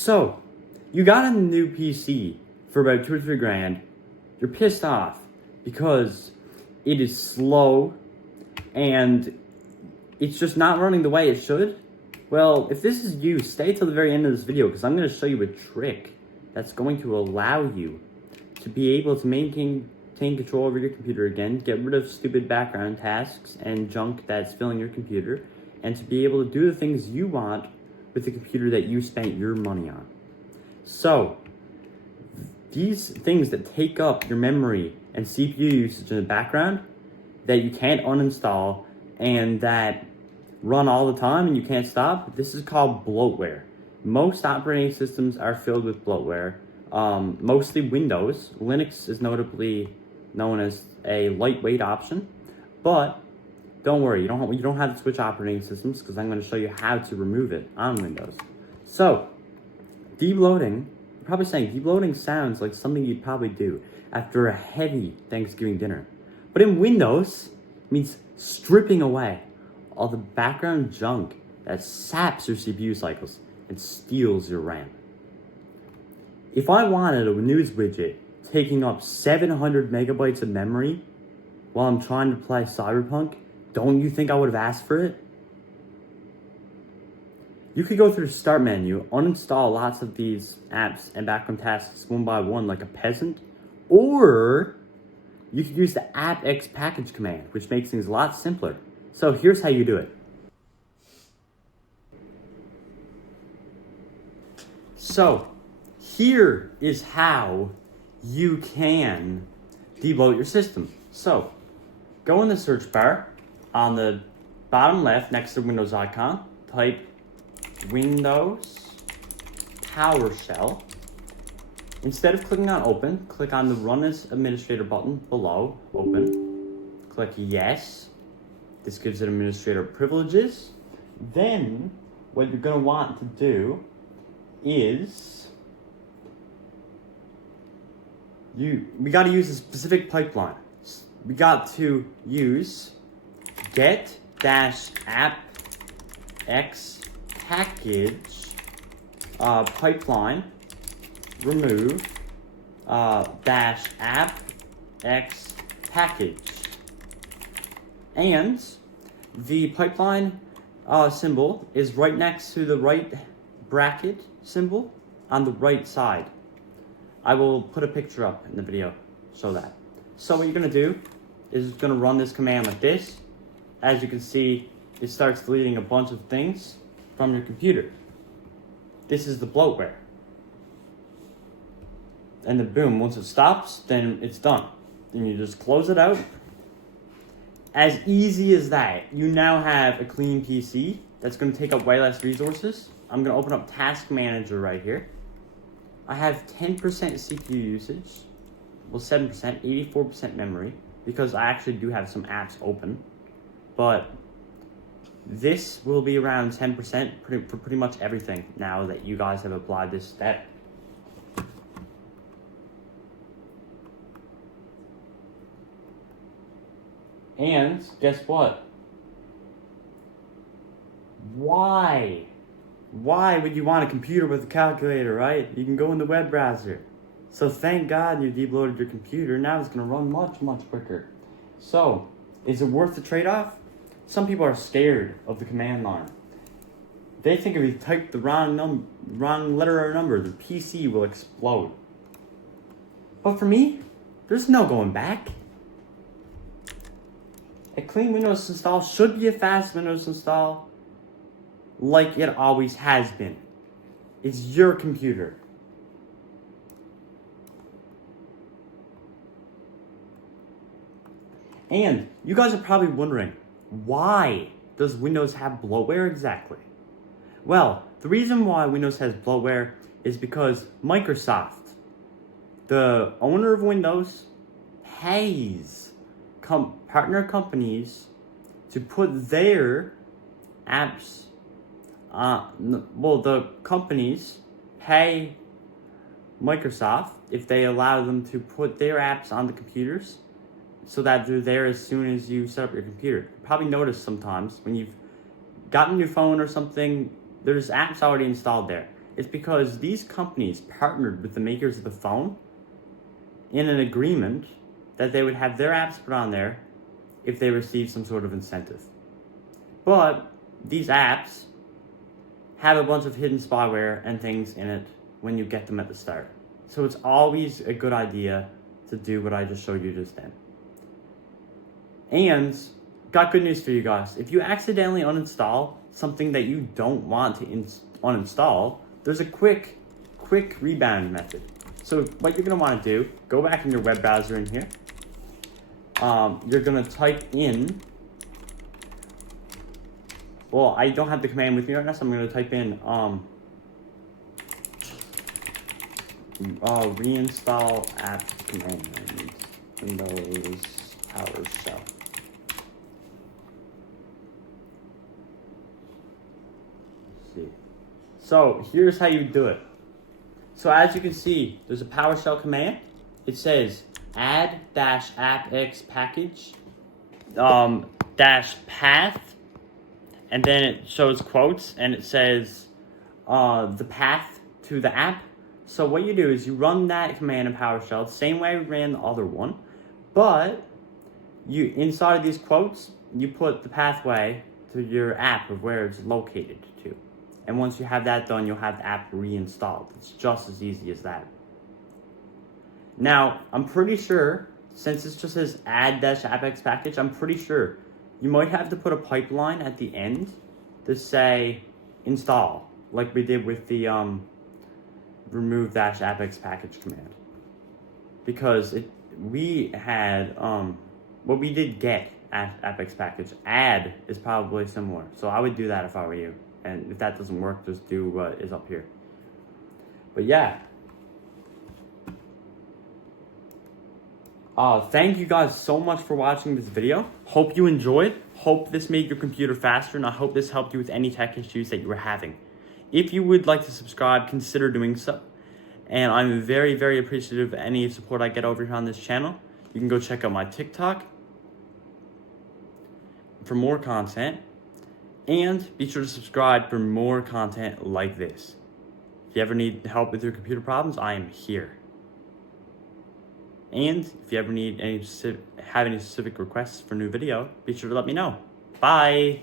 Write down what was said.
So, you got a new PC for about 2 or 3 grand. You're pissed off because it is slow and it's just not running the way it should. Well, if this is you, stay till the very end of this video because I'm going to show you a trick that's going to allow you to be able to maintain control over your computer again, get rid of stupid background tasks and junk that's filling your computer, and to be able to do the things you want with the computer that you spent your money on. So, these things that take up your memory and CPU usage in the background that you can't uninstall and that run all the time and you can't stop, this is called bloatware. Most operating systems are filled with bloatware, mostly Windows. Linux is notably known as a lightweight option, but don't worry, you don't have to switch operating systems because I'm going to show you how to remove it on Windows. So, debloating, you're probably saying debloating sounds like something you'd probably do after a heavy Thanksgiving dinner. But in Windows, it means stripping away all the background junk that saps your CPU cycles and steals your RAM. If I wanted a news widget taking up 700 megabytes of memory while I'm trying to play Cyberpunk, don't you think I would have asked for it? You could go through the start menu, uninstall lots of these apps and background tasks one by one like a peasant, or you could use the appx package command, which makes things a lot simpler. So here's how you do it. So here is how you can debloat your system. So go in the search bar on the bottom left next to the Windows icon, type Windows PowerShell. Instead of clicking on open, click on the run as administrator button below open. Click yes. This gives it administrator privileges. Then what you're going to want to do is we got to use a specific pipeline. We got to use get-appx package pipeline remove dash appx package, and the pipeline symbol is right next to the right bracket symbol on the right side. I will put a picture up in the video, show that. So what you're gonna do is it's gonna run this command like this. As you can see, it starts deleting a bunch of things from your computer. This is the bloatware. And then boom, once it stops, then it's done. Then you just close it out. As easy as that, you now have a clean PC that's gonna take up way less resources. I'm gonna open up Task Manager right here. I have 10% CPU usage, well 7%, 84% memory, because I actually do have some apps open. But this will be around 10% for pretty much everything now that you guys have applied this step. And guess what? Why would you want a computer with a calculator, right? You can go in the web browser. So thank God you debloated your computer. Now it's going to run much, much quicker. So, is it worth the trade-off? Some people are scared of the command line. They think if you type the wrong letter or number, the PC will explode. But for me, there's no going back. A clean Windows install should be a fast Windows install, like it always has been. It's your computer. And you guys are probably wondering, why does Windows have bloatware exactly? Well, the reason why Windows has bloatware is because Microsoft, the owner of Windows, pays partner companies to put their apps the companies pay Microsoft if they allow them to put their apps on the computers so that they're there as soon as you set up your computer. You probably noticed sometimes when you've gotten your phone or something, there's apps already installed there. It's because these companies partnered with the makers of the phone in an agreement that they would have their apps put on there if they received some sort of incentive. But these apps have a bunch of hidden spyware and things in it when you get them at the start. So it's always a good idea to do what I just showed you just then. And got good news for you guys. If you accidentally uninstall something that you don't want to uninstall, there's a quick rebound method. So what you're going to want to do, go back in your web browser in here. You're going to type in, well, I don't have the command with me right now, so I'm going to type in reinstall app command, Windows PowerShell. So here's how you do it. So as you can see, there's a PowerShell command. It says add-appx package -path, and then it shows quotes and it says the path to the app. So what you do is you run that command in PowerShell the same way we ran the other one, but you inside of these quotes you put the pathway to your app of where it's located to. And once you have that done, you'll have the app reinstalled. It's just as easy as that. Now, I'm pretty sure, since it just says add-appx package, I'm pretty sure you might have to put a pipeline at the end to say install, like we did with the remove-appx package command. Because we had, we did get appx package. Add is probably similar. So I would do that if I were you. And if that doesn't work, just do what is up here. But yeah. Thank you guys so much for watching this video. Hope you enjoyed. Hope this made your computer faster, and I hope this helped you with any tech issues that you were having. If you would like to subscribe, consider doing so. And I'm very, very appreciative of any support I get over here on this channel. You can go check out my TikTok for more content. And be sure to subscribe for more content like this. If you ever need help with your computer problems, I am here. And if you ever need any specific requests for a new video, be sure to let me know. Bye!